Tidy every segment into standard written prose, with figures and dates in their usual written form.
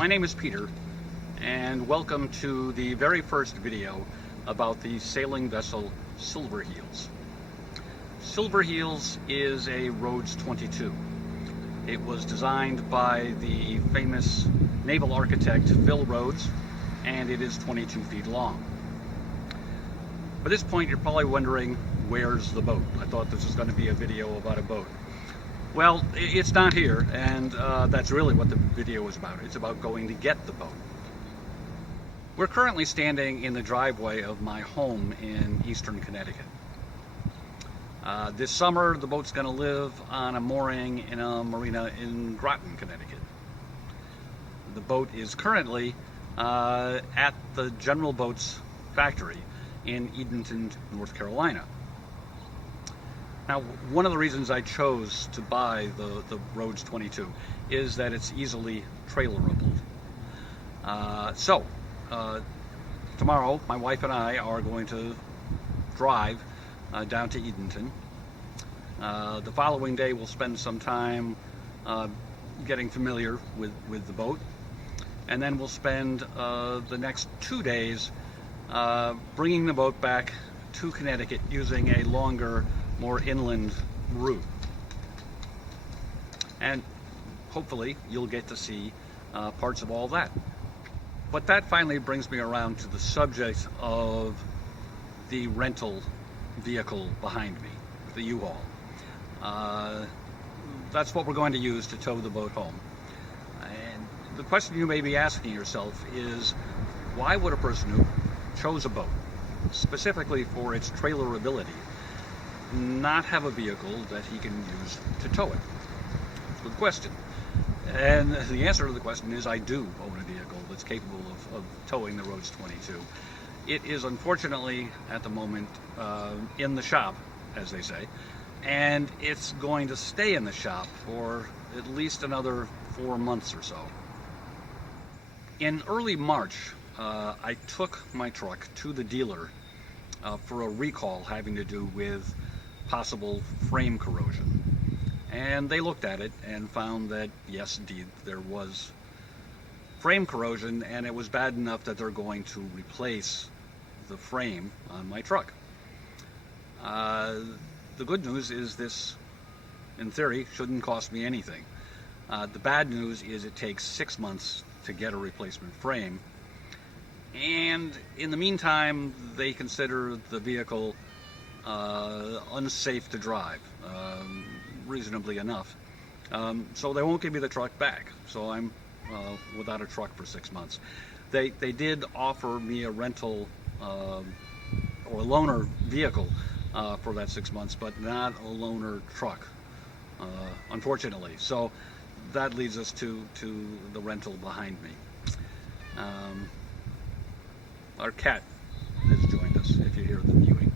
My name is Peter, and welcome to the very first video about the sailing vessel Silverheels. Silverheels is a Rhodes 22. It was designed by the famous naval architect Phil Rhodes, and it is 22 feet long. At this point, you're probably wondering, where's the boat? I thought this was going to be a video about a boat. Well, it's not here, and that's really what the video is about. It's about going to get the boat. We're currently standing in the driveway of my home in eastern Connecticut. This summer, the boat's going to live on a mooring in a marina in Groton, Connecticut. The boat is currently at the General Boats factory in Edenton, North Carolina. Now, one of the reasons I chose to buy the Rhodes 22 is that it's easily trailerable. Tomorrow, my wife and I are going to drive down to Edenton. The following day, we'll spend some time getting familiar with the boat, and then we'll spend the next 2 days bringing the boat back to Connecticut using a longer, more inland route. And hopefully you'll get to see parts of all that. But that finally brings me around to the subject of the rental vehicle behind me, the U-Haul. That's what we're going to use to tow the boat home. And the question you may be asking yourself is, why would a person who chose a boat specifically for its trailerability not have a vehicle that he can use to tow it? It's a good question. And the answer to the question is, I do own a vehicle that's capable of towing the Rhodes 22. It is unfortunately at the moment in the shop, as they say, and it's going to stay in the shop for at least another 4 months or so. In early March, I took my truck to the dealer for a recall having to do with possible frame corrosion. And they looked at it and found that, yes, indeed, there was frame corrosion, and it was bad enough that they're going to replace the frame on my truck. The good news is this, in theory, shouldn't cost me anything. The bad news is it takes 6 months to get a replacement frame. And in the meantime, they consider the vehicle unsafe to drive, reasonably enough. So they won't give me the truck back. So I'm without a truck for 6 months. They did offer me a rental or a loaner vehicle for that 6 months, but not a loaner truck, unfortunately. So that leads us to the rental behind me. Our cat has joined us, if you hear the mewing.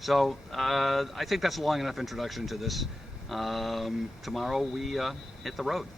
So I think that's a long enough introduction to this. Tomorrow we hit the road.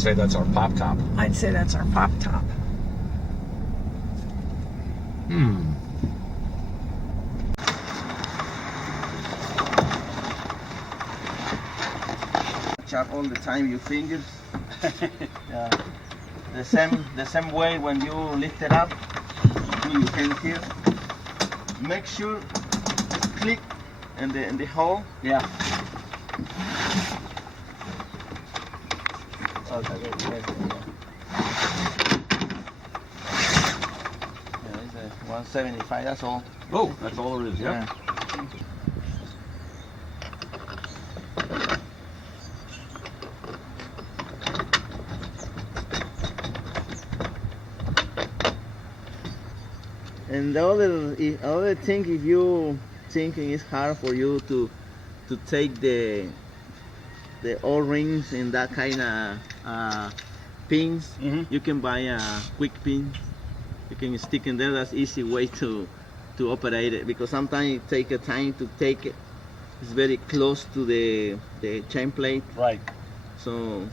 I'd say that's our pop top. I'd say that's our pop top. stretch out all the time your fingers. Yeah. The same way when you lift it up, do your hand here. Make sure it's click in the hole. Yeah. Okay, good. Yeah, it's a 175. That's all. Oh, that's all there is. Yeah. And the other thing, if you thinking it's hard for you to take the O-rings and that kind of pins, you can buy a quick pin. You can stick in there. That's easy way to operate it, because sometimes it take a time to take it. It's very close to the chain plate. Right. So,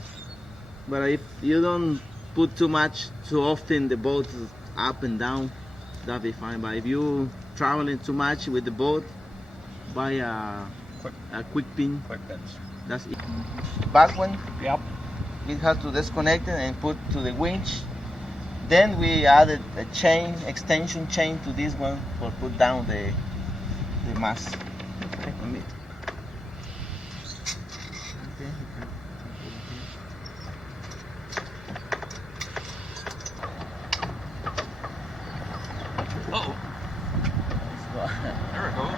but if you don't put too often, the boat is up and down, that'll be fine. But if you traveling too much with the boat, buy a quick pin. Quick pins. That's it. Back one, Yep. we have to disconnect it and put to the winch. Then we added a chain, extension chain to this one for put down the mast. Okay. Uh-oh. There it goes.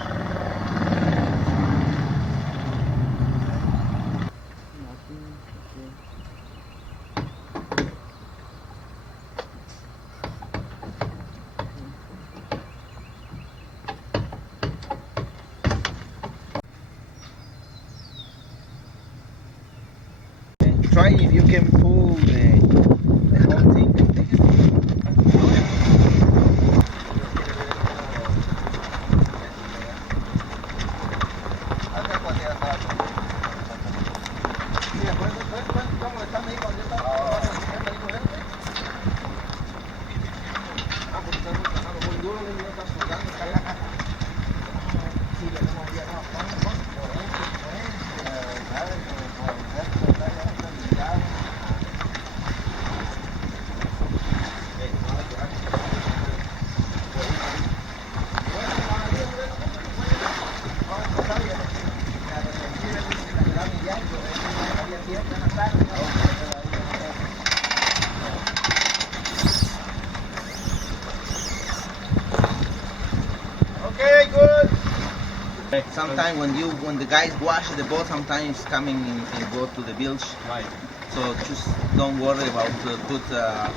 Try if you can pull the whole thing. Okay, good. Sometimes when the guys wash the boat, sometimes coming and go to the bilge. Right. So just don't worry about put a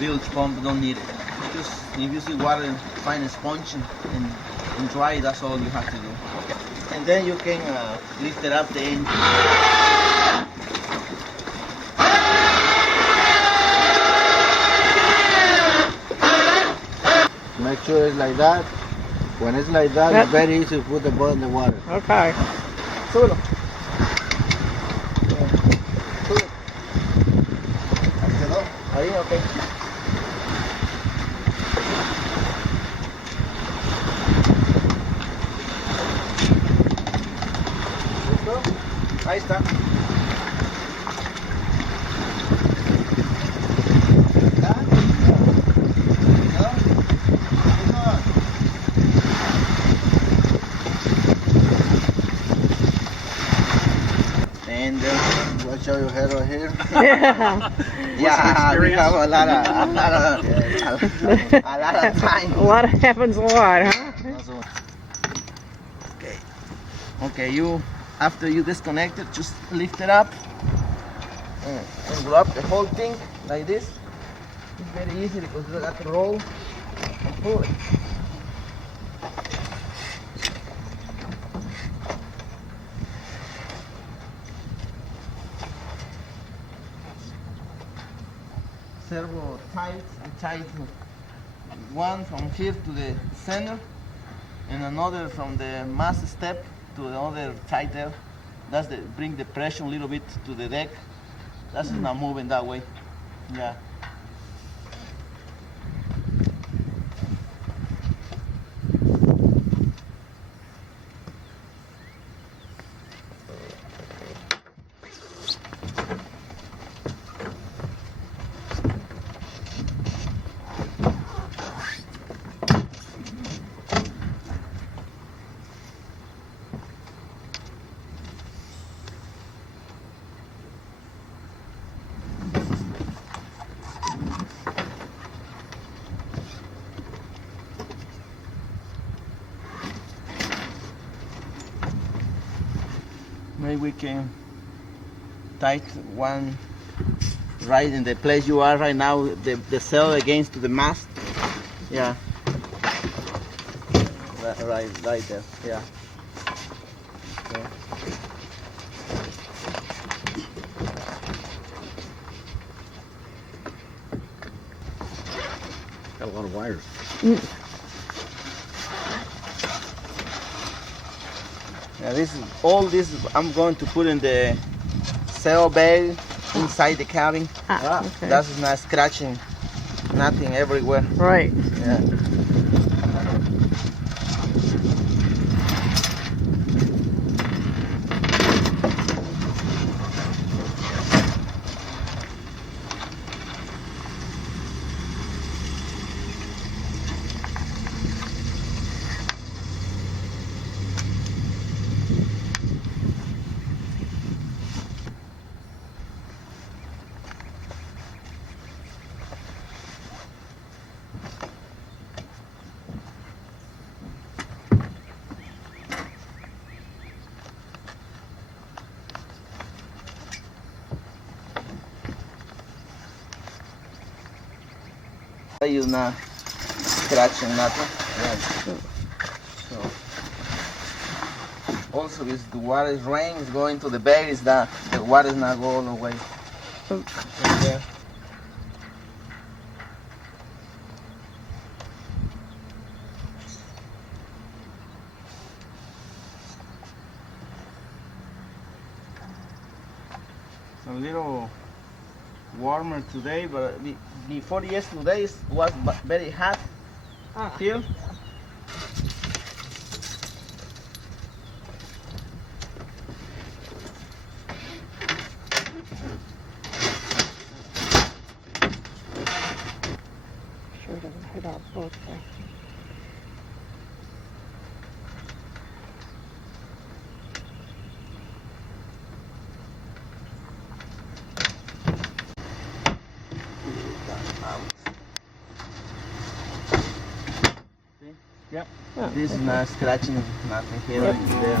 bilge pump. Don't need it. Just if you see water, find a sponge and dry. That's all you have to do. Okay. And then you can lift it up the engine. Make sure it's like that. When it's like that, Yep. it's very easy to put the boat in the water. Okay. Súbelo. Ahí, ok. ¿Listo? Ahí está. And Watch out your head right here. Yeah. yeah, we have a lot of time. A lot happens a lot, huh? Okay. Okay, you after you disconnect it, just lift it up and grab the whole thing like this. It's very easy because you got to roll and pull it. Servo tight one from here to the center and another from the mast step to the other tight there. That's the bring the pressure a little bit to the deck. That's not moving that way. Yeah. maybe we can tight one right in the place you are right now, the sail against the mast. Yeah. Right there. Yeah. Okay. Got a lot of wires. Yeah, all this I'm going to put in the sail bag inside the cabin. Okay. That's not scratching nothing everywhere. Right. Yeah. You're not scratching nothing. Right. So also, if the water is rain, is going to the bag. Is that the water is not going all the way from there. It's a little warmer today, but before yesterday it was very hot here. Sure doesn't hit our boat there. Yep. Oh, This is okay. not scratching nothing here Yep. and there.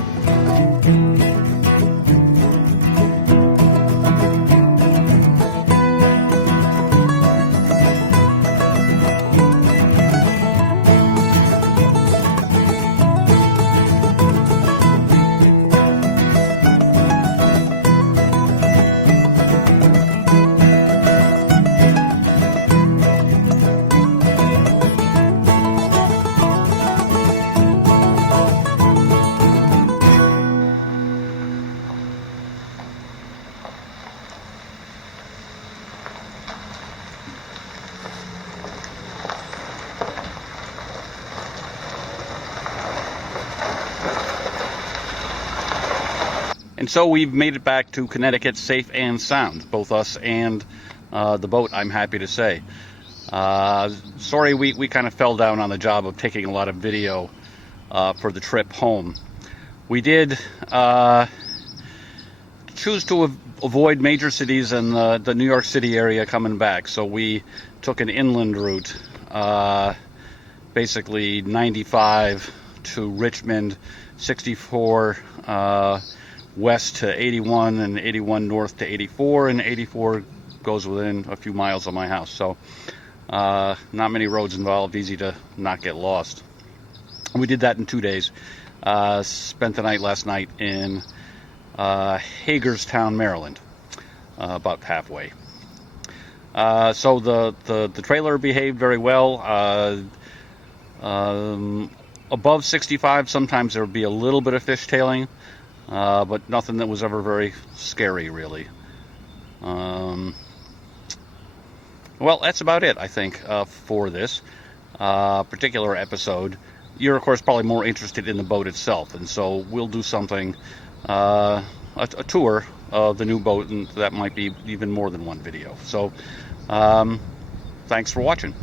And so we've made it back to Connecticut safe and sound, both us and the boat, I'm happy to say. Sorry we kind of fell down on the job of taking a lot of video for the trip home. We did choose to avoid major cities and the New York City area coming back, so we took an inland route, basically 95 to Richmond, 64 west to 81, and 81 north to 84, and 84 goes within a few miles of my house. So not many roads involved, easy to not get lost. We did that in 2 days. Spent the night last night in Hagerstown, Maryland, about halfway. So the trailer behaved very well. Above 65, sometimes there would be a little bit of fishtailing, but nothing that was ever very scary, really. Well, that's about it, I think, for this particular episode. You're, of course, probably more interested in the boat itself, and so we'll do something, a tour of the new boat, and that might be even more than one video. So, thanks for watching.